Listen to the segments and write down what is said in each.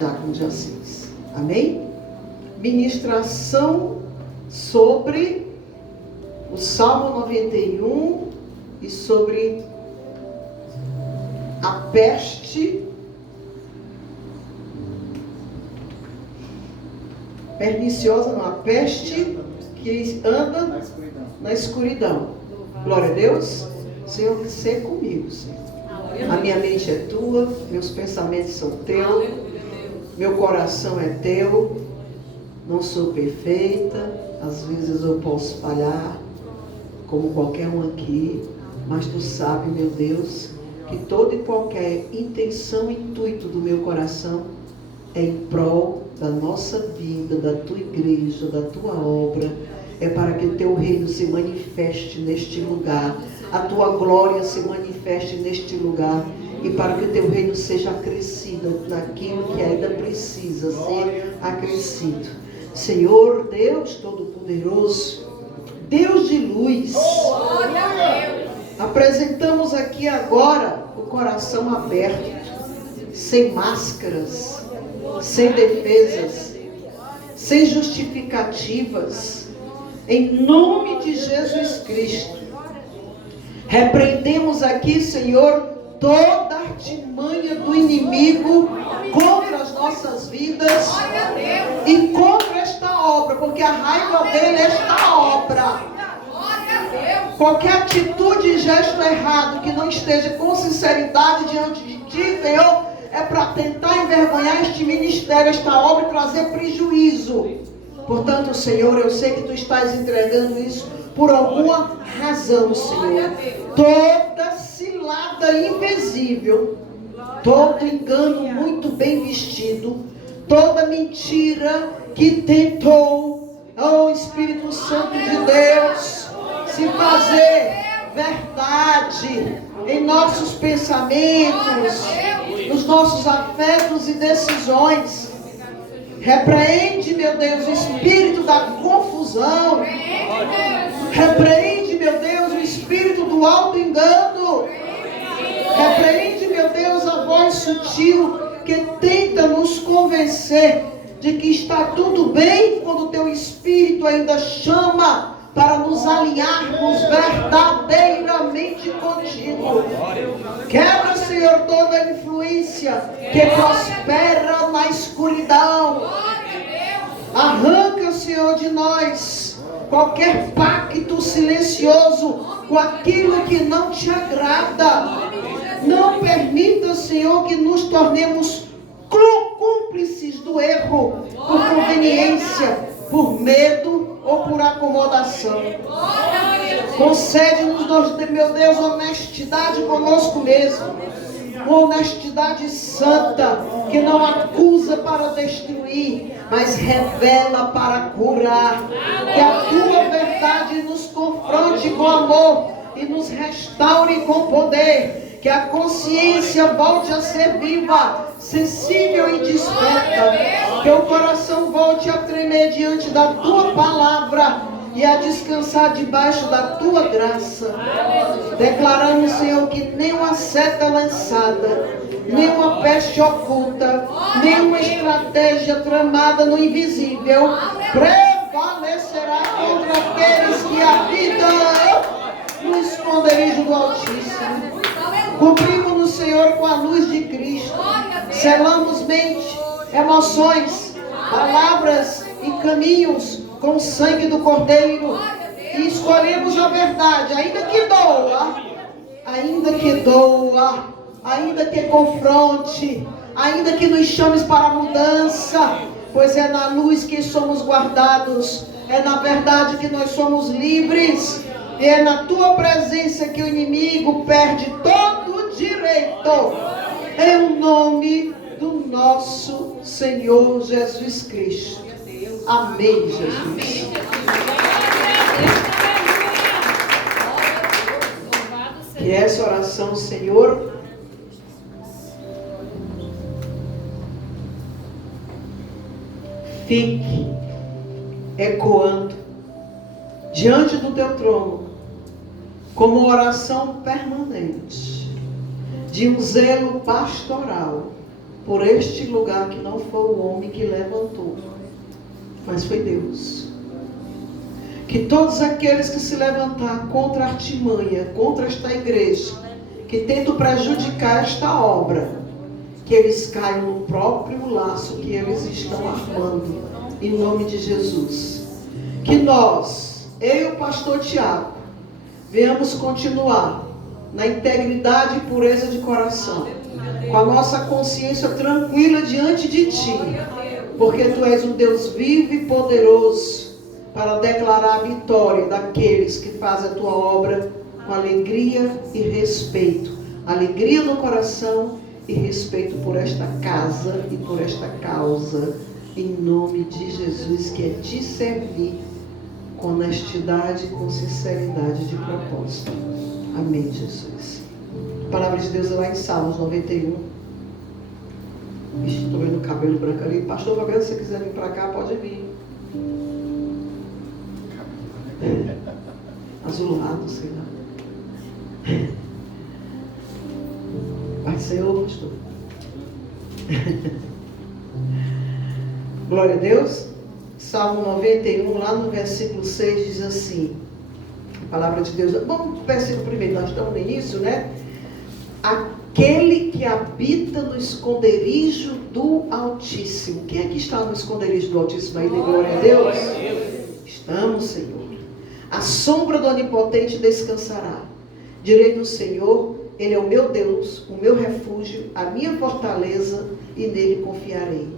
Diácono de Assis. Amém? Ministração sobre o Salmo 91 e sobre a peste perniciosa, não, a peste que anda na escuridão. Glória a Deus. Senhor, que seja comigo, Senhor. A minha mente é tua, meus pensamentos são teus, meu coração é teu. Não sou perfeita, às vezes eu posso falhar, como qualquer um aqui, mas tu sabes, meu Deus, que toda e qualquer intenção e intuito do meu coração é em prol da nossa vida, da tua igreja, da tua obra, é para que o teu reino se manifeste neste lugar, a tua glória se manifeste neste lugar, e para que o teu reino seja acrescido naquilo que ainda precisa ser acrescido. Senhor Deus Todo-Poderoso, Deus de luz, apresentamos aqui agora o coração aberto, sem máscaras, sem defesas, sem justificativas, em nome de Jesus Cristo. Repreendemos aqui, Senhor, toda artimanha do inimigo contra as nossas vidas e contra esta obra, porque a raiva dele é esta obra. Qualquer atitude e gesto errado que não esteja com sinceridade diante de ti, Senhor, é para tentar envergonhar este ministério, esta obra, e trazer prejuízo. Portanto, Senhor, eu sei que tu estás entregando isso por alguma razão, Senhor. Toda cilada invisível, todo engano muito bem vestido, toda mentira que tentou, oh Espírito Santo de Deus, se fazer verdade em nossos pensamentos, nos nossos afetos e decisões. Repreende, meu Deus, o espírito da confusão. Repreende, meu Deus, o espírito do auto-engano. Repreende, meu Deus, a voz sutil que tenta nos convencer de que está tudo bem, quando o teu espírito ainda chama para nos alinharmos verdadeiramente contigo. Quebra, Senhor, toda a influência que prospera na escuridão. Arranca, Senhor, de nós qualquer pacto silencioso com aquilo que não te agrada. Não permita, Senhor, que nos tornemos cúmplices do erro por conveniência, por medo ou por acomodação. Concede-nos, meu Deus, honestidade conosco mesmo, uma honestidade santa, que não acusa para destruir, mas revela para curar. Que a tua verdade nos confronte com amor e nos restaure com poder. Que a consciência volte a ser viva, sensível e desperta. Que o coração volte a tremer diante da tua palavra e a descansar debaixo da tua graça. Declaramos, Senhor, que nenhuma seta lançada, nenhuma peste oculta, nenhuma estratégia tramada no invisível prevalecerá contra aqueles que habitam no esconderijo do Altíssimo. Cobrimos-nos, Senhor, com a luz de Cristo. Selamos mente, emoções, palavras e caminhos com o sangue do Cordeiro. E escolhemos a verdade, ainda que doa, ainda que confronte, ainda que nos chames para a mudança, pois é na luz que somos guardados, é na verdade que nós somos livres. E é na tua presença que o inimigo perde todo o direito. Em nome do nosso Senhor Jesus Cristo. Amém, Jesus. Que essa oração, Senhor, fique ecoando diante do teu trono, como oração permanente, de um zelo pastoral por este lugar que não foi o homem que levantou, mas foi Deus. Que todos aqueles que se levantar contra a artimanha, contra esta igreja, que tentam prejudicar esta obra, que eles caiam no próprio laço que eles estão armando, em nome de Jesus. Que nós, eu e o pastor Tiago, venhamos continuar na integridade e pureza de coração, com a nossa consciência tranquila diante de Ti, porque Tu és um Deus vivo e poderoso para declarar a vitória daqueles que fazem a Tua obra com alegria e respeito. Alegria no coração e respeito por esta casa e por esta causa, em nome de Jesus, que é Te servir com honestidade e com sinceridade de propósito. Amém, Jesus. A palavra de Deus é lá em Salmos 91. Estou vendo o cabelo branco ali. Pastor Fabiano, se você quiser vir para cá, pode vir. Azulado, sei lá. Pai do Senhor, pastor. Glória a Deus. Salmo 91, lá no versículo 6, diz assim, a palavra de Deus. Vamos para o versículo primeiro, nós estamos no início, né? Aquele que habita no esconderijo do Altíssimo. Quem é que está no esconderijo do Altíssimo aí? Glória a Deus. Estamos, Senhor. A sombra do Onipotente descansará. Direi do Senhor, Ele é o meu Deus, o meu refúgio, a minha fortaleza, e nele confiarei.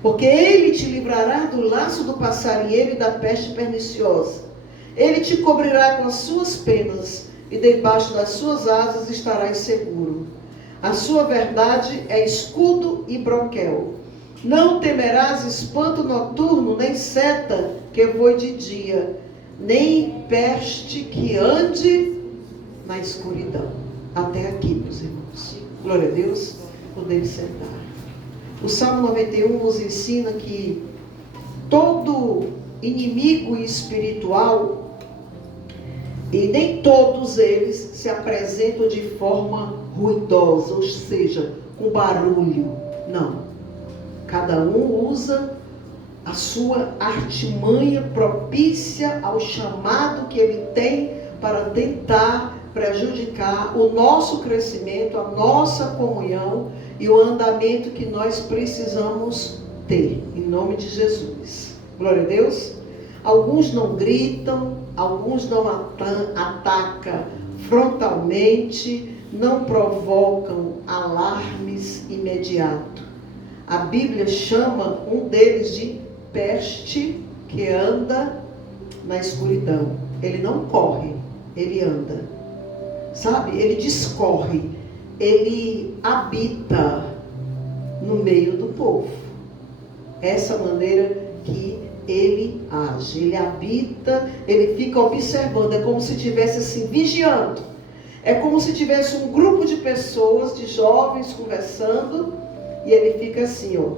Porque Ele te livrará do laço do passarinheiro e da peste perniciosa. Ele te cobrirá com as suas penas, e debaixo das suas asas estarás seguro. A sua verdade é escudo e broquel. Não temerás espanto noturno, nem seta que voe de dia, nem peste que ande na escuridão. Até aqui, meus irmãos. Glória a Deus. Podemos sentar. O Salmo 91 nos ensina que todo inimigo espiritual, e nem todos eles se apresentam de forma ruidosa, ou seja, com barulho. Não. Cada um usa a sua artimanha propícia ao chamado que ele tem para tentar prejudicar o nosso crescimento, a nossa comunhão e o andamento que nós precisamos ter, em nome de Jesus. Glória a Deus. Alguns não gritam, alguns não atacam frontalmente, não provocam alarmes imediatos. A Bíblia chama um deles de peste que anda na escuridão. Ele não corre, ele anda. Sabe? Ele discorre. Ele habita no meio do povo. Essa maneira que ele age. Ele habita, ele fica observando. É como se estivesse assim, vigiando. É como se tivesse um grupo de pessoas, de jovens, conversando. E ele fica assim, ó.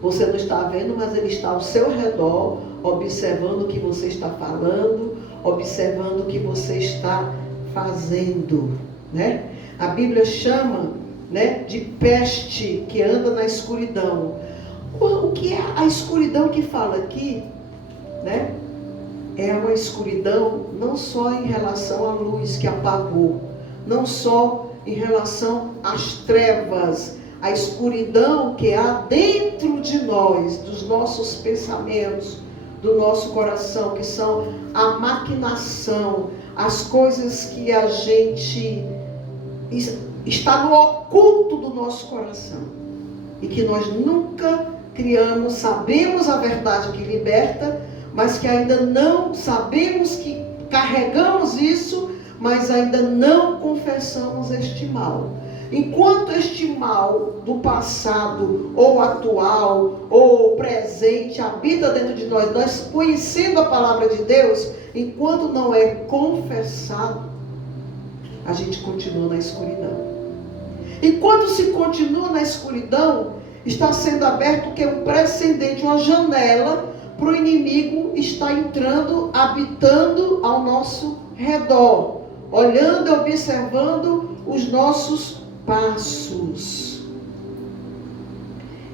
Você não está vendo, mas ele está ao seu redor, observando o que você está falando, observando o que você está fazendo, né? A Bíblia chama, né, de peste que anda na escuridão. O que é a escuridão que fala aqui, né? É uma escuridão não só em relação à luz que apagou, não só em relação às trevas, a escuridão que há dentro de nós, dos nossos pensamentos, do nosso coração, que são a maquinação, as coisas que a gente está no oculto do nosso coração e que nós nunca criamos. Sabemos a verdade que liberta, mas que ainda não sabemos que carregamos isso, mas ainda não confessamos este mal. Enquanto este mal do passado, ou atual, ou presente, habita dentro de nós, nós conhecendo a palavra de Deus, enquanto não é confessado, a gente continua na escuridão. Enquanto se continua na escuridão, está sendo aberto o que é um precedente, uma janela para o inimigo estar entrando, habitando ao nosso redor, olhando e observando os nossos passos.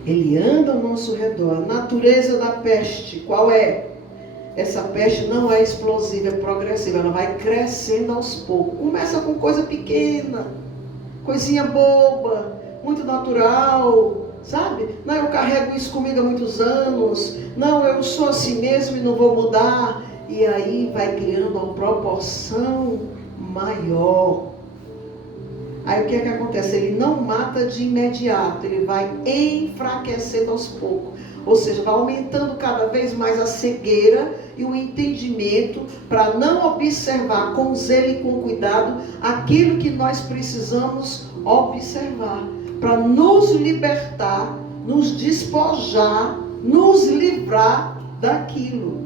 Ele anda ao nosso redor. A natureza da peste, qual é? Essa peste não é explosiva, é progressiva. Ela vai crescendo aos poucos. Começa com coisa pequena, coisinha boba, muito natural, sabe? Não, eu carrego isso comigo há muitos anos. Não, eu sou assim mesmo e não vou mudar. E aí vai criando uma proporção maior. Aí o que é que acontece? Ele não mata de imediato, ele vai enfraquecendo aos poucos. Ou seja, vai aumentando cada vez mais a cegueira e o entendimento para não observar com zelo e com cuidado aquilo que nós precisamos observar. Para nos libertar, nos despojar, nos livrar daquilo.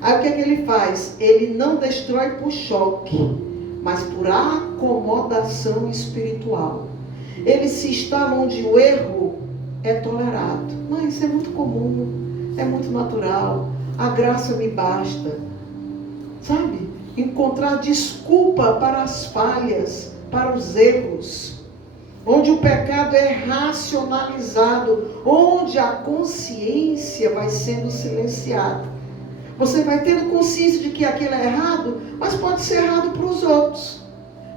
Aí o que é que ele faz? Ele não destrói por choque, mas por acomodação espiritual. Ele se instala onde o erro é tolerado. Não, isso é muito comum, é muito natural, a graça me basta. Sabe? Encontrar desculpa para as falhas, para os erros. Onde o pecado é racionalizado, onde a consciência vai sendo silenciada. Você vai tendo consciência de que aquilo é errado, mas pode ser errado para os outros.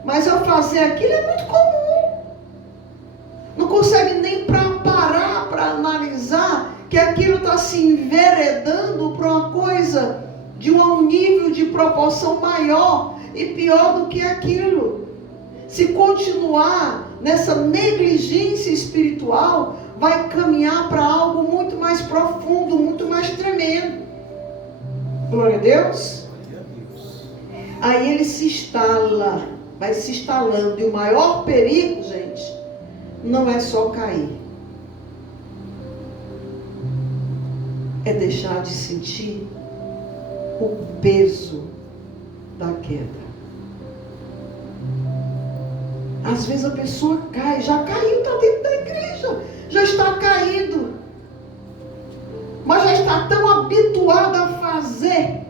Mas ao fazer aquilo é muito comum. Não consegue nem parar para analisar que aquilo está se enveredando para uma coisa de um nível de proporção maior e pior do que aquilo. Se continuar nessa negligência espiritual, vai caminhar para algo muito mais profundo, muito mais tremendo. Glória a Deus. Aí ele se instala, vai se instalando. E o maior perigo, gente, não é só cair. É deixar de sentir o peso da queda. Às vezes a pessoa cai, já caiu, está dentro da igreja, já está caído. Mas já está tão habituada a fazer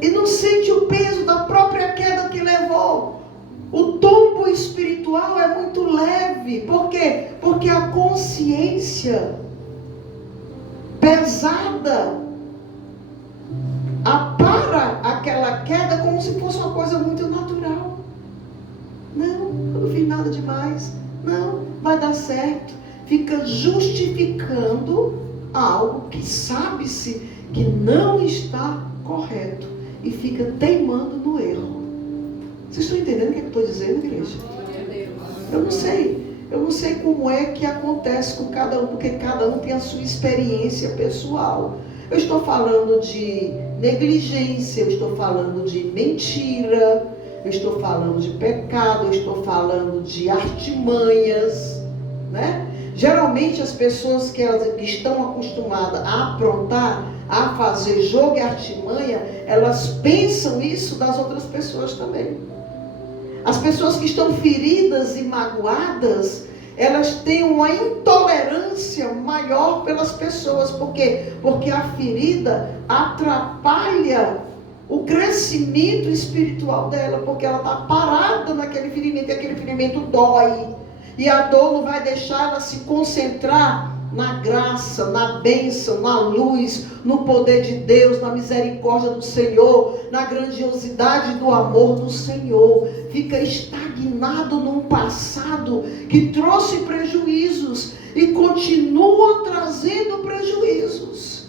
e não sente o peso da própria queda que levou. O tombo espiritual é muito leve. Por quê? Porque a consciência pesada apara aquela queda como se fosse uma coisa muito natural. Não, eu não fiz nada demais. Não, vai dar certo. Fica justificando algo que sabe-se que não está correto e fica teimando no erro. Vocês estão entendendo o que eu estou dizendo, igreja? Eu não sei como é que acontece com cada um, porque cada um tem a sua experiência pessoal. Eu estou falando de negligência, eu estou falando de mentira, eu estou falando de pecado, eu estou falando de artimanhas, né? Geralmente as pessoas que estão acostumadas a aprontar, a fazer jogo e artimanha, elas pensam isso das outras pessoas também. As pessoas que estão feridas e magoadas, elas têm uma intolerância maior pelas pessoas. Por quê? Porque a ferida atrapalha o crescimento espiritual dela, porque ela está parada naquele ferimento, e aquele ferimento dói. E a dor não vai deixar ela se concentrar na graça, na bênção, na luz, no poder de Deus, na misericórdia do Senhor, na grandiosidade do amor do Senhor. Fica estagnado num passado que trouxe prejuízos e continua trazendo prejuízos.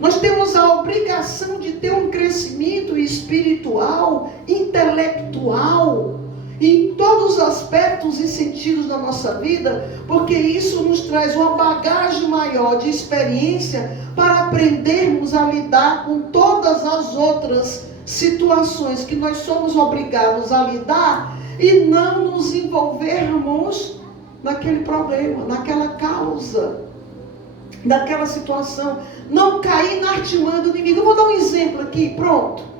Nós temos a obrigação de ter um crescimento espiritual, intelectual, em todos os aspectos e sentidos da nossa vida, porque isso nos traz uma bagagem maior de experiência para aprendermos a lidar com todas as outras situações que nós somos obrigados a lidar e não nos envolvermos naquele problema, naquela causa, naquela situação, não cair na artimanha do inimigo. Eu vou dar um exemplo aqui, pronto.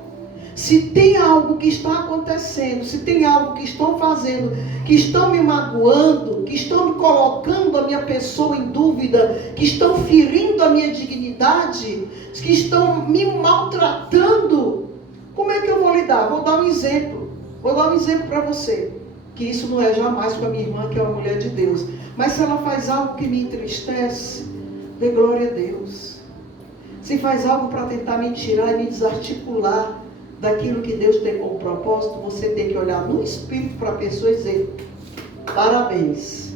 Se tem algo que está acontecendo, se tem algo que estão fazendo, que estão me magoando, que estão me colocando a minha pessoa em dúvida, que estão ferindo a minha dignidade, que estão me maltratando, como é que eu vou lidar? Vou dar um exemplo para você. que isso não é jamais com a minha irmã, que é uma mulher de Deus. Mas se ela faz algo que me entristece, dê glória a Deus. Se faz algo para tentar me tirar e me desarticular daquilo que Deus tem como propósito, você tem que olhar no espírito para a pessoa e dizer: parabéns,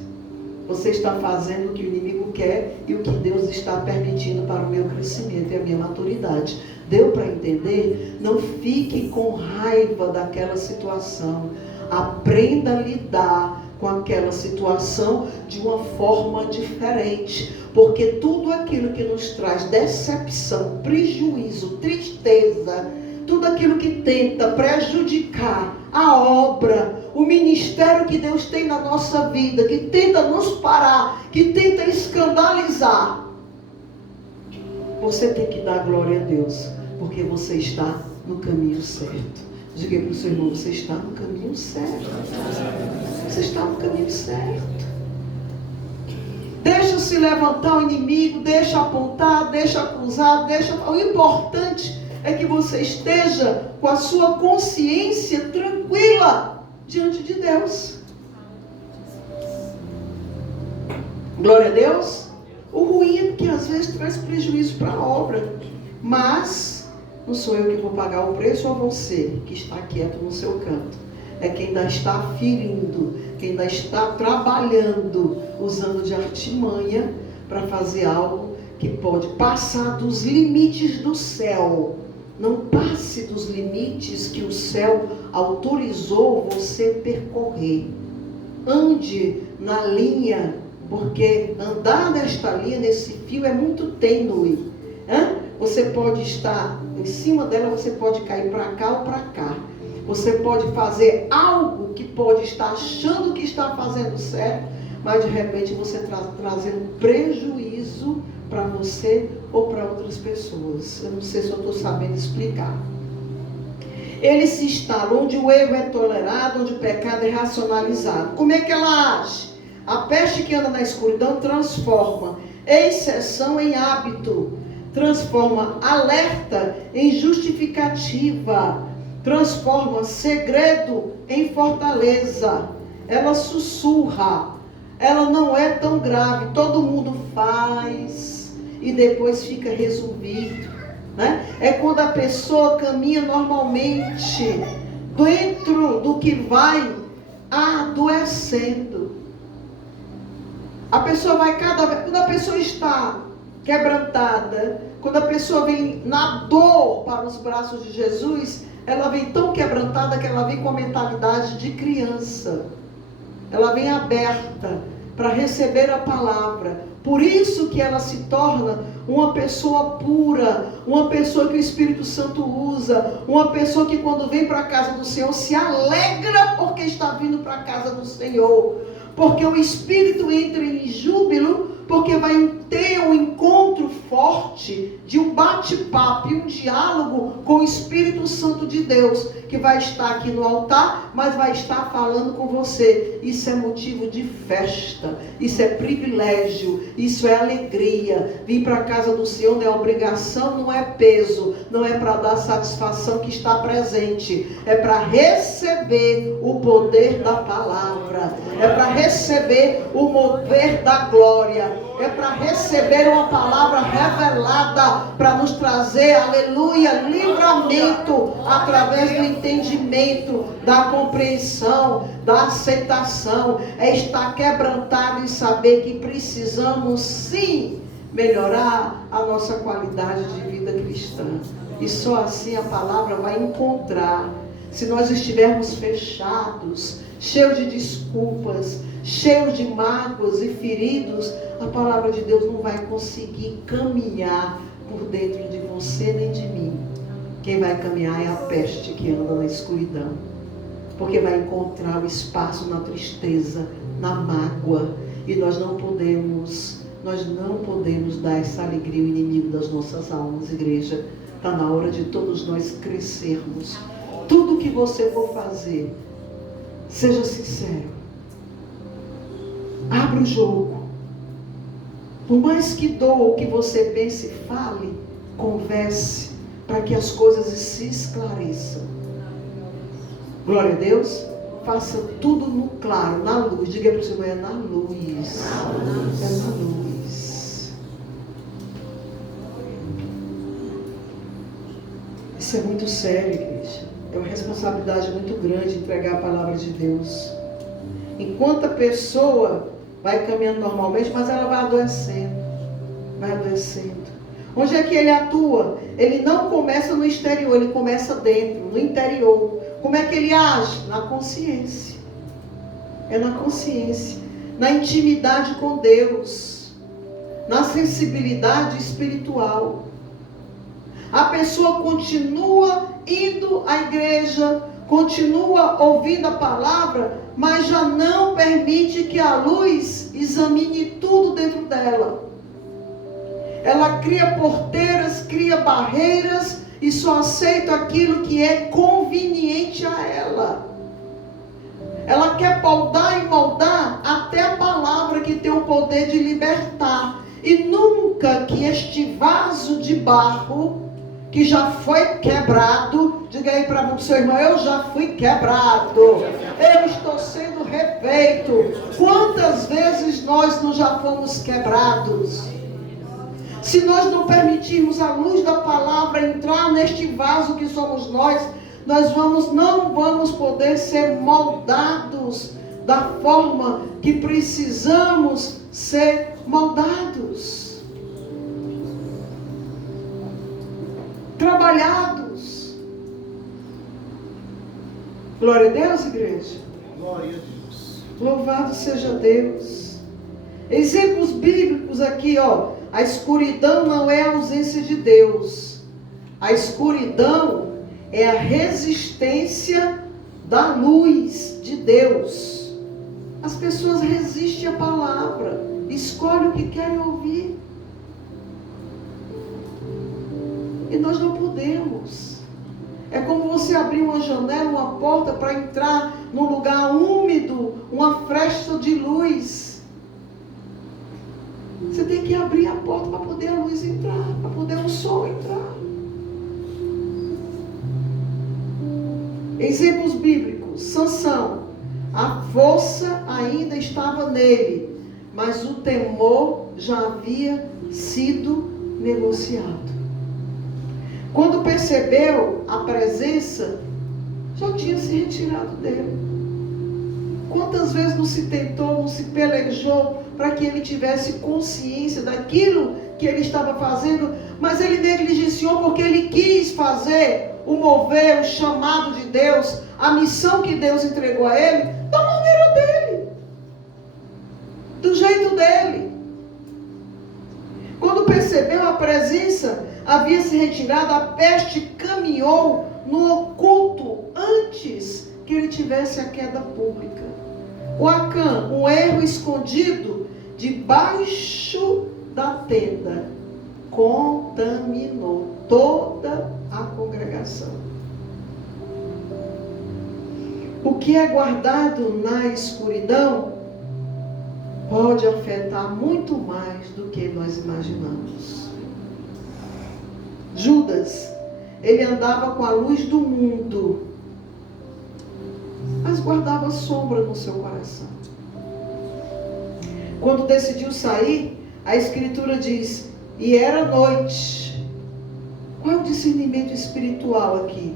você está fazendo o que o inimigo quer e o que Deus está permitindo para o meu crescimento e a minha maturidade. Deu para entender? Não fique com raiva daquela situação. Aprenda a lidar com aquela situação de uma forma diferente. Porque tudo aquilo que nos traz decepção, prejuízo, tristeza, tudo aquilo que tenta prejudicar a obra, o ministério que Deus tem na nossa vida, que tenta nos parar, que tenta escandalizar, você tem que dar glória a Deus, porque você está no caminho certo. Diga para o seu irmão: você está no caminho certo. Você está no caminho certo. Deixa se levantar o inimigo, deixa apontar, deixa acusar, o importante é que você esteja com a sua consciência tranquila diante de Deus. Glória a Deus. O ruim é que às vezes traz prejuízo para a obra, mas não sou eu que vou pagar o preço, ou você que está quieto no seu canto. É quem ainda está ferindo, quem ainda está trabalhando, usando de artimanha para fazer algo que pode passar dos limites do céu. Não passe dos limites que o céu autorizou você percorrer. Ande na linha, porque andar nesta linha, nesse fio, é muito tênue. Você pode estar em cima dela, você pode cair para cá ou para cá. Você pode fazer algo que pode estar achando que está fazendo certo, mas de repente você está trazendo prejuízo para você ou para outras pessoas. Eu não sei se eu estou sabendo explicar. Ele se instala onde o erro é tolerado, onde o pecado é racionalizado. Como é que ela age? A peste que anda na escuridão transforma exceção em hábito, transforma alerta em justificativa, transforma segredo em fortaleza. Ela sussurra, ela não é tão grave, todo mundo faz e depois fica resolvido, né? É quando a pessoa caminha normalmente dentro do que vai adoecendo. A pessoa vai cada vez, quando a pessoa está quebrantada, quando a pessoa vem na dor para os braços de Jesus, ela vem tão quebrantada que ela vem com a mentalidade de criança. Ela vem aberta para receber a palavra. Por isso que ela se torna uma pessoa pura, uma pessoa que o Espírito Santo usa, uma pessoa que quando vem para a casa do Senhor se alegra porque está vindo para a casa do Senhor. Porque o Espírito entra em júbilo, porque vai ter um encontro forte de um bate-papo e um diálogo com o Espírito Santo de Deus, que vai estar aqui no altar, mas vai estar falando com você. Isso é motivo de festa, isso é privilégio, isso é alegria. Vir para a casa do Senhor não é obrigação, não é peso, não é para dar satisfação que está presente, é para receber o poder da palavra, é para receber o mover da glória, é para receber uma palavra revelada para nos trazer, aleluia, livramento através do entendimento, da compreensão, da aceitação. É estar quebrantado e saber que precisamos sim melhorar a nossa qualidade de vida cristã. E só assim a palavra vai encontrar. Se nós estivermos fechados, cheios de desculpas, cheios de mágoas e feridos, a palavra de Deus não vai conseguir caminhar por dentro de você nem de mim. Quem vai caminhar é a peste que anda na escuridão, porque vai encontrar o espaço na tristeza, na mágoa, e nós não podemos dar essa alegria ao inimigo das nossas almas, igreja. Está na hora de todos nós crescermos. Tudo que você for fazer, seja sincero. Abra o jogo. Por mais que doa o que você pense, fale, converse, para que as coisas se esclareçam. Glória a Deus. faça tudo no claro, na luz. Diga para o Senhor, é na luz. É na luz. Isso é muito sério, igreja. É uma responsabilidade muito grande entregar a palavra de Deus. Enquanto a pessoa vai caminhando normalmente, mas ela vai adoecendo. Vai adoecendo. Onde é que ele atua? Ele não começa no exterior, ele começa dentro, no interior. Como é que ele age? Na consciência. É na consciência. Na intimidade com Deus. Na sensibilidade espiritual. A pessoa continua indo à igreja, continua ouvindo a palavra, mas já não permite que a luz examine tudo dentro dela. Ela cria porteiras, cria barreiras e só aceita aquilo que é conveniente a ela. Ela quer podar e moldar até a palavra que tem o poder de libertar. E nunca que este vaso de barro, que já foi quebrado, diga aí para o seu irmão, eu já fui quebrado, eu estou sendo refeito. Quantas vezes nós não já fomos quebrados? Se nós não permitirmos a luz da palavra entrar neste vaso que somos nós não vamos poder ser moldados da forma que precisamos ser moldados. Trabalhados. Glória a Deus, igreja. Glória a Deus. Louvado seja Deus. Exemplos bíblicos aqui, ó. A escuridão não é a ausência de Deus. A escuridão é a resistência da luz de Deus. As pessoas resistem à palavra. Escolhem o que querem ouvir. E nós não podemos. É como você abrir uma janela, uma porta para entrar num lugar úmido, uma fresta de luz. Você tem que abrir a porta para poder a luz entrar, para poder o sol entrar. Exemplos bíblicos. Sansão. A força ainda estava nele, mas o temor já havia sido negociado. Quando percebeu a presença, já tinha se retirado dele. Quantas vezes não se tentou, não se pelejou para que ele tivesse consciência daquilo que ele estava fazendo, mas ele negligenciou porque ele quis fazer o mover, o chamado de Deus, a missão que Deus entregou a ele, da maneira dele, do jeito dele. Quando percebeu a presença, havia se retirado, a peste caminhou no oculto antes que ele tivesse a queda pública. O Acã, um erro escondido debaixo da tenda, contaminou toda a congregação. O que é guardado na escuridão pode afetar muito mais do que nós imaginamos. Judas, ele andava com a luz do mundo, mas guardava sombra no seu coração. Quando decidiu sair, a Escritura diz, e era noite. Qual é o discernimento espiritual aqui?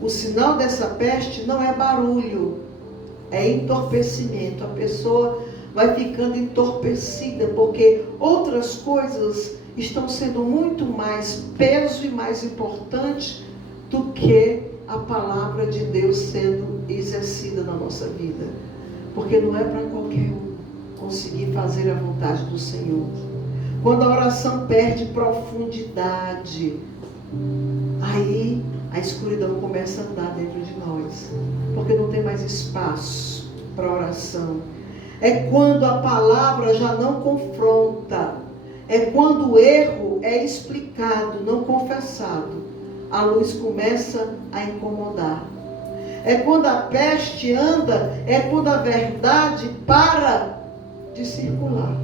O sinal dessa peste não é barulho, é entorpecimento. A pessoa vai ficando entorpecida, porque outras coisas estão sendo muito mais peso e mais importante do que a palavra de Deus sendo exercida na nossa vida. Porque não é para qualquer um conseguir fazer a vontade do Senhor. Quando a oração perde profundidade, aí a escuridão começa a andar dentro de nós, porque não tem mais espaço para oração. É quando a palavra já não confronta, é quando o erro é explicado, não confessado, a luz começa a incomodar. É quando a peste anda, é quando a verdade para de circular.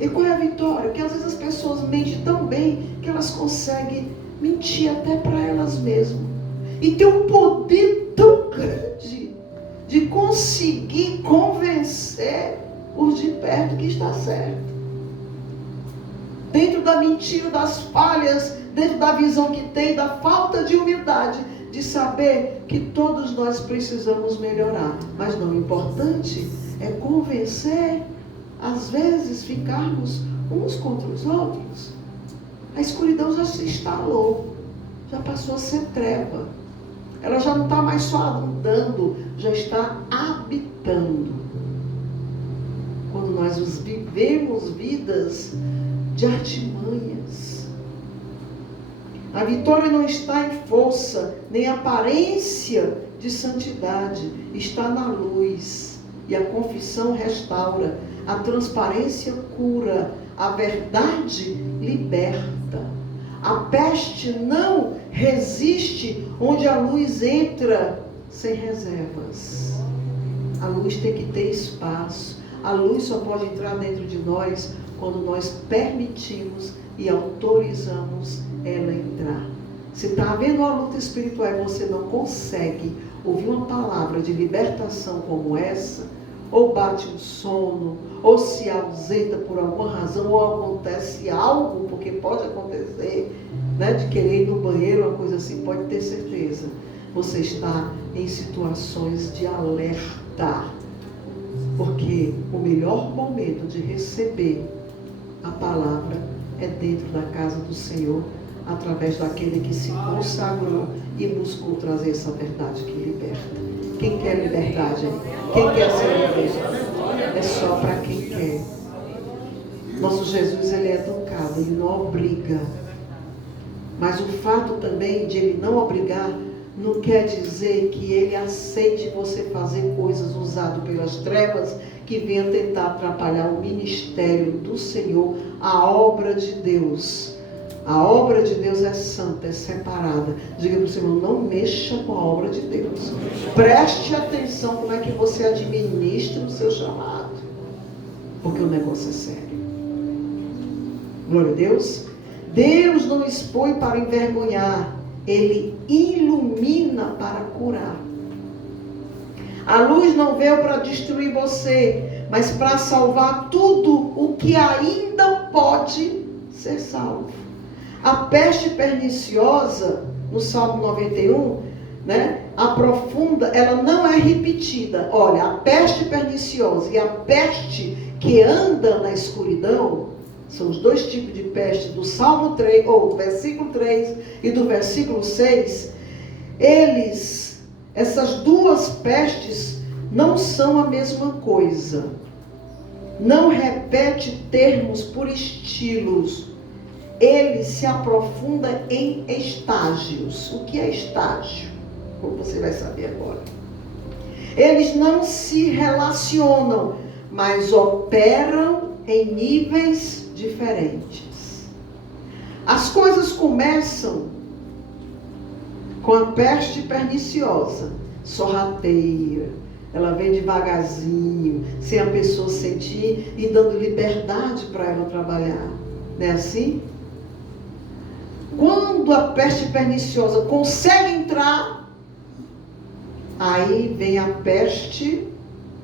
E qual é a vitória? Que às vezes as pessoas mentem tão bem que elas conseguem mentir até para elas mesmas. E tem um poder tão grande de conseguir convencer os de perto que está certo. Dentro da mentira, das falhas, dentro da visão que tem, da falta de humildade, de saber que todos nós precisamos melhorar. Mas não, o importante é convencer, às vezes ficarmos uns contra os outros. A escuridão já se instalou, já passou a ser treva. Ela já não está mais só andando, já está habitando. Quando nós vivemos vidas de artimanhas. A vitória não está em força, nem aparência de santidade. Está na luz. E a confissão restaura. A transparência cura. A verdade liberta. A peste não resiste onde a luz entra sem reservas. A luz tem que ter espaço. A luz só pode entrar dentro de nós quando nós permitimos e autorizamos ela entrar. Se está havendo uma luta espiritual e você não consegue ouvir uma palavra de libertação como essa, ou bate um sono, ou se ausenta por alguma razão, ou acontece algo, porque pode acontecer, né, de querer ir no banheiro, uma coisa assim, pode ter certeza. Você está em situações de alerta. Porque o melhor momento de receber a palavra é dentro da casa do Senhor, através daquele que se consagrou e buscou trazer essa verdade que liberta. Quem quer liberdade aí? Quem quer ser liberto? É só para quem quer. Nosso Jesus, ele é educado, ele não obriga. Mas o fato também de ele não obrigar não quer dizer que ele aceite você fazer coisas usadas pelas trevas que venham tentar atrapalhar o ministério do Senhor, a obra de Deus. A obra de Deus é santa, é separada. Diga para o Senhor, não mexa com a obra de Deus. Preste atenção como é que você administra o seu chamado. Porque o negócio é sério. Glória a Deus. Deus não expõe para envergonhar. Ele ilumina para curar. A luz não veio para destruir você, mas para salvar tudo o que ainda pode ser salvo. A peste perniciosa, no Salmo 91, né, aprofunda, ela não é repetida. Olha, a peste perniciosa e a peste que anda na escuridão, são os dois tipos de peste do Salmo 3, ou do versículo 3 e do versículo 6. Essas duas pestes não são a mesma coisa. Não repete termos por estilos. Ele se aprofunda em estágios. O que é estágio? Como você vai saber agora. Eles não se relacionam, mas operam em níveis diferentes. As coisas começam com a peste perniciosa, sorrateira. Ela vem devagarzinho, sem a pessoa sentir e dando liberdade para ela trabalhar. Não é assim? Quando a peste perniciosa consegue entrar, aí vem a peste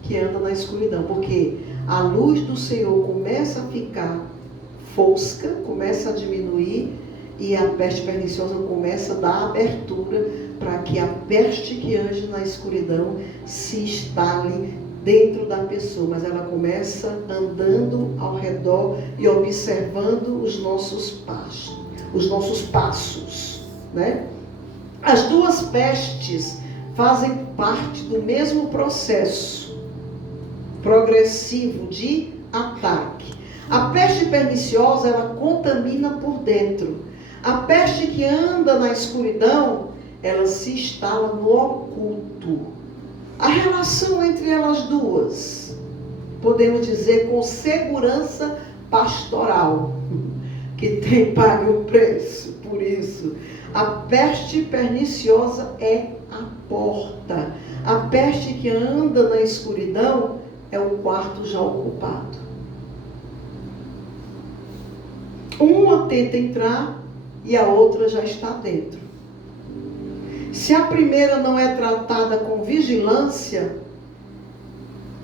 que anda na escuridão. Porque a luz do Senhor começa a ficar fosca, começa a diminuir, e a peste perniciosa começa a dar abertura para que a peste que age na escuridão se instale dentro da pessoa. Mas ela começa andando ao redor e observando os nossos passos, né? As duas pestes fazem parte do mesmo processo progressivo de ataque. A peste perniciosa, ela contamina por dentro. A peste que anda na escuridão, ela se instala no oculto. A relação entre elas duas, podemos dizer com segurança pastoral, que tem pago um preço por isso. A peste perniciosa é a porta. A peste que anda na escuridão é o quarto já ocupado. Uma tenta entrar e a outra já está dentro. Se a primeira não é tratada com vigilância,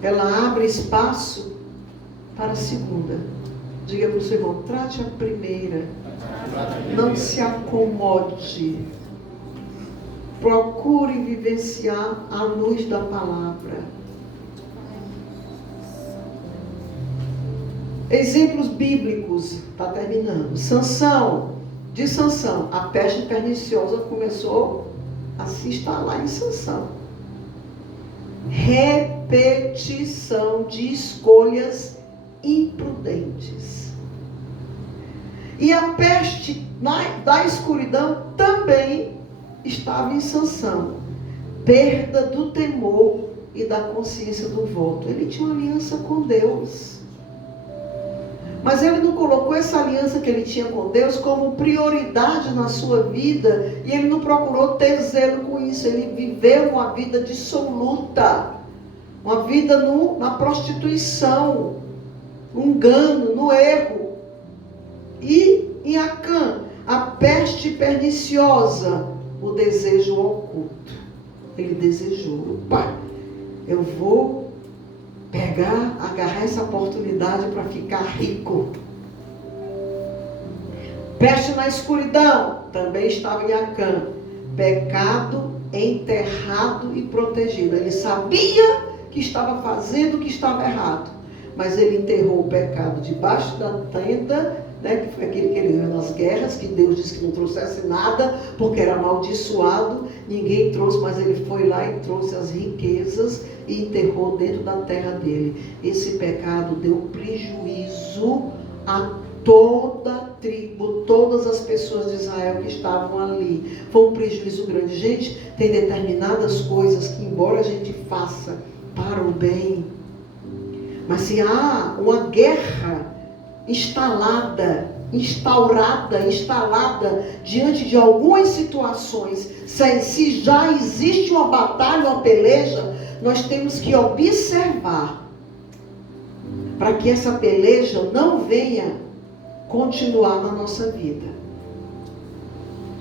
ela abre espaço para a segunda. Diga para o seu irmão, trate a primeira. Não se acomode. Procure vivenciar a luz da palavra. Exemplos bíblicos. Está terminando. De Sansão, a peste perniciosa começou a se instalar em Sansão. Repetição de escolhas imprudentes. E a peste da escuridão também estava em Sansão. Perda do temor e da consciência do voto. Ele tinha uma aliança com Deus. Mas ele não colocou essa aliança que ele tinha com Deus como prioridade na sua vida. E ele não procurou ter zelo com isso. Ele viveu uma vida dissoluta. Uma vida na prostituição. No engano, no erro. E em Acã, a peste perniciosa, o desejo oculto. Ele desejou, pai, eu vou agarrar essa oportunidade para ficar rico. Peste na escuridão, também estava em Acã. Pecado enterrado e protegido. Ele sabia que estava fazendo o que estava errado, mas ele enterrou o pecado debaixo da tenda, que foi aquele que ele viu nas guerras, que Deus disse que não trouxesse nada, porque era amaldiçoado, ninguém trouxe, mas ele foi lá e trouxe as riquezas e enterrou dentro da terra dele. Esse pecado deu prejuízo a toda a tribo, todas as pessoas de Israel que estavam ali. Foi um prejuízo grande. Gente, tem determinadas coisas que, embora a gente faça para o bem, mas se há uma guerra instalada diante de algumas situações, se já existe uma batalha, uma peleja, nós temos que observar para que essa peleja não venha continuar na nossa vida.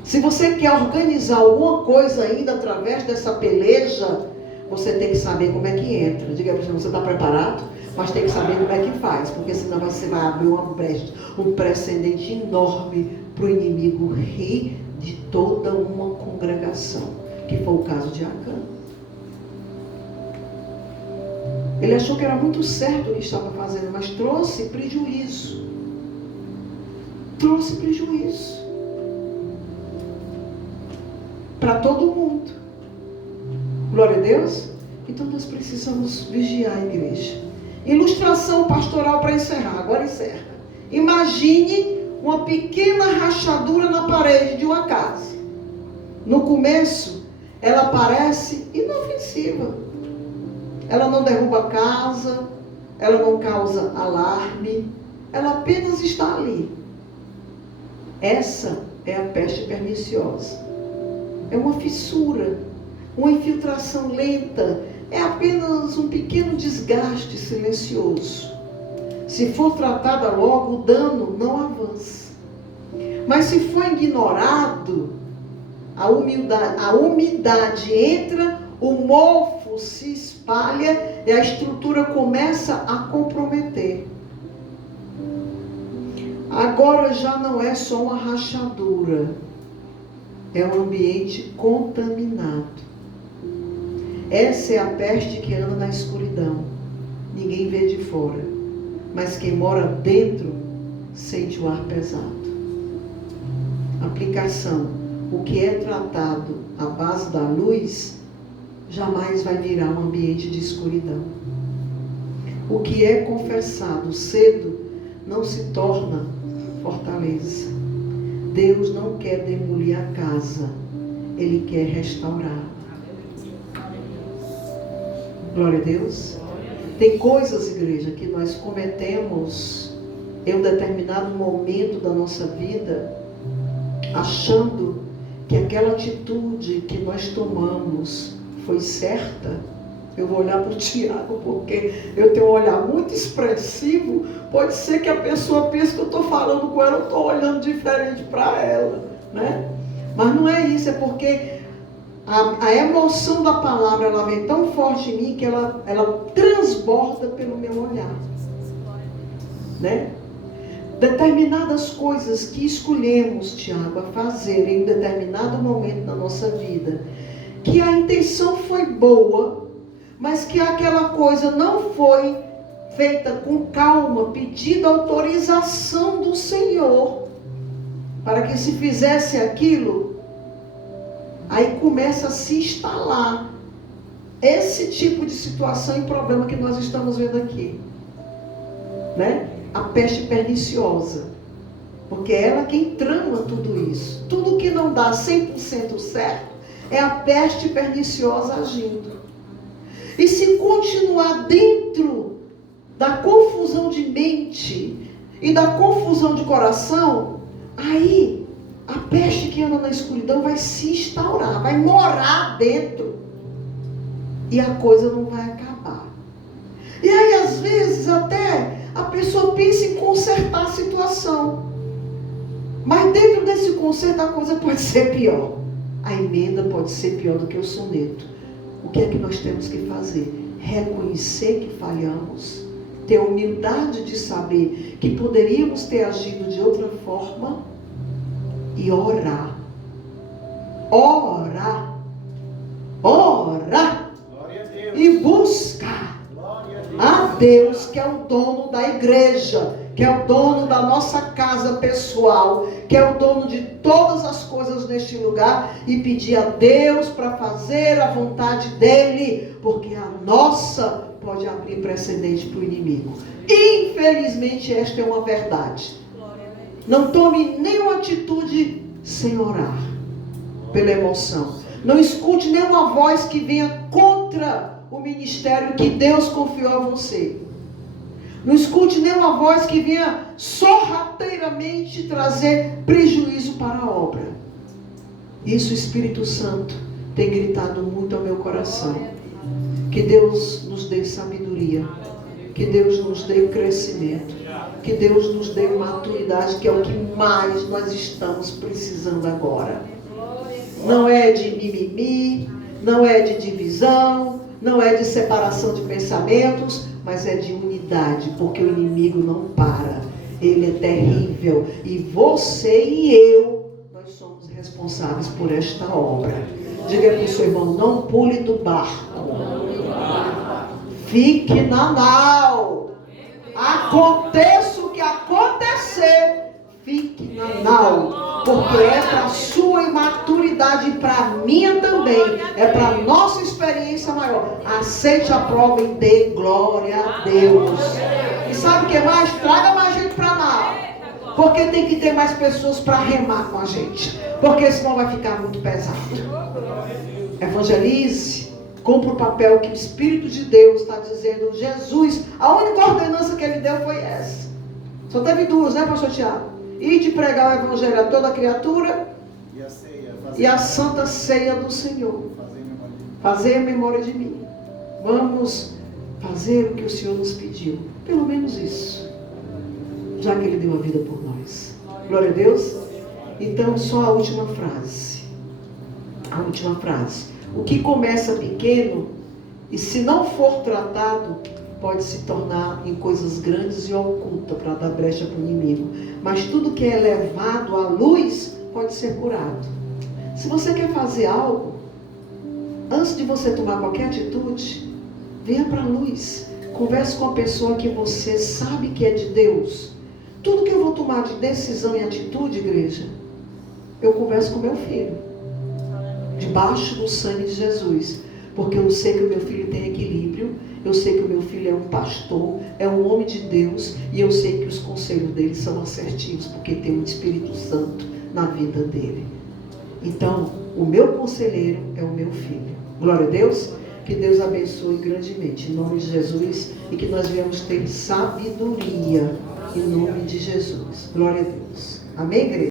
Se você quer organizar alguma coisa ainda através dessa peleja, você tem que saber como é que entra. Diga para você está preparado? Mas tem que saber como é que faz, porque senão você vai abrir uma brecha, um precedente enorme para o inimigo rir de toda uma congregação, que foi o caso de Acã. Ele achou que era muito certo o que estava fazendo, mas trouxe prejuízo. Trouxe prejuízo para todo mundo. Glória a Deus. Então nós precisamos vigiar a igreja. Ilustração pastoral para encerrar. Agora encerra. Imagine uma pequena rachadura na parede de uma casa. No começo, ela parece inofensiva. Ela não derruba a casa, ela não causa alarme, ela apenas está ali. Essa é a peste perniciosa. É uma fissura, uma infiltração lenta. É apenas um pequeno desgaste silencioso. Se for tratada logo, o dano não avança. Mas se for ignorado, a umidade entra, o mofo se espalha e a estrutura começa a comprometer. Agora já não é só uma rachadura, é um ambiente contaminado. Essa é a peste que anda na escuridão. Ninguém vê de fora, mas quem mora dentro sente o ar pesado. Aplicação: o que é tratado à base da luz jamais vai virar um ambiente de escuridão. O que é confessado cedo não se torna fortaleza. Deus não quer demolir a casa, Ele quer restaurar. Glória a Deus. Tem coisas, igreja, que nós cometemos em um determinado momento da nossa vida, achando que aquela atitude que nós tomamos foi certa. Eu vou olhar para o Tiago, porque eu tenho um olhar muito expressivo. Pode ser que a pessoa pense que eu estou falando com ela, eu estou olhando diferente para ela, né? Mas não é isso, é porque A emoção da palavra, ela vem tão forte em mim que ela transborda pelo meu olhar. Né? Determinadas coisas que escolhemos, Tiago, a fazer em determinado momento da nossa vida, que a intenção foi boa, mas que aquela coisa não foi feita com calma, pedindo autorização do Senhor, para que se fizesse aquilo, aí começa a se instalar esse tipo de situação e problema que nós estamos vendo aqui. Né? A peste perniciosa. Porque é ela quem trama tudo isso. Tudo que não dá 100% certo é a peste perniciosa agindo. E se continuar dentro da confusão de mente e da confusão de coração, aí a peste que anda na escuridão vai se instaurar, vai morar dentro. E a coisa não vai acabar. E aí às vezes até a pessoa pensa em consertar a situação. Mas dentro desse conserto a coisa pode ser pior. A emenda pode ser pior do que o soneto. O que é que nós temos que fazer? Reconhecer que falhamos, ter humildade de saber que poderíamos ter agido de outra forma e orar. Orar. Orar. Glória a Deus. E buscar a Deus, que é o dono da igreja, que é o dono da nossa casa pessoal, que é o dono de todas as coisas neste lugar, e pedir a Deus para fazer a vontade dele, porque a nossa pode abrir precedente para o inimigo. Infelizmente esta é uma verdade. Não tome nenhuma atitude sem orar pela emoção. Não escute nenhuma voz que venha contra o ministério que Deus confiou a você. Não escute nenhuma voz que venha sorrateiramente trazer prejuízo para a obra. Isso o Espírito Santo tem gritado muito ao meu coração. Que Deus nos dê sabedoria. Que Deus nos dê crescimento. Que Deus nos dê maturidade, que é o que mais nós estamos precisando agora. Não é de mimimi, não é de divisão, não é de separação de pensamentos, mas é de unidade, porque o inimigo não para. Ele é terrível. E você e eu, nós somos responsáveis por esta obra. Diga para o seu irmão, não pule do barco. Fique na nau. Aconteça o que acontecer, fique na nau. Porque é para a sua imaturidade e para a minha também. É para a nossa experiência maior. Aceite a prova e dê glória a Deus. E sabe o que mais? Traga mais gente para a nau. Porque tem que ter mais pessoas para remar com a gente. Porque senão vai ficar muito pesado. Evangelize. Cumpra o papel que o Espírito de Deus está dizendo. Jesus, a única ordenança que ele deu foi essa. Só teve duas, né, pastor Tiago? E de pregar o evangelho a toda criatura e a santa ceia do Senhor. Fazer a memória de mim. Vamos fazer o que o Senhor nos pediu. Pelo menos isso. Já que Ele deu a vida por nós. Glória a Deus. Então, só a última frase. A última frase. O que começa pequeno e se não for tratado, pode se tornar em coisas grandes e oculta para dar brecha para o inimigo. Mas tudo que é levado à luz pode ser curado. Se você quer fazer algo, antes de você tomar qualquer atitude, venha para a luz. Converse com a pessoa que você sabe que é de Deus. Tudo que eu vou tomar de decisão e atitude, igreja, eu converso com meu filho. Debaixo do sangue de Jesus. Porque eu sei que o meu filho tem equilíbrio. Eu sei que o meu filho é um pastor, é um homem de Deus, e eu sei que os conselhos dele são assertivos, porque tem o Espírito Santo na vida dele. Então, o meu conselheiro é o meu filho. Glória a Deus. Que Deus abençoe grandemente, em nome de Jesus, e que nós venhamos ter sabedoria, em nome de Jesus. Glória a Deus. Amém, igreja?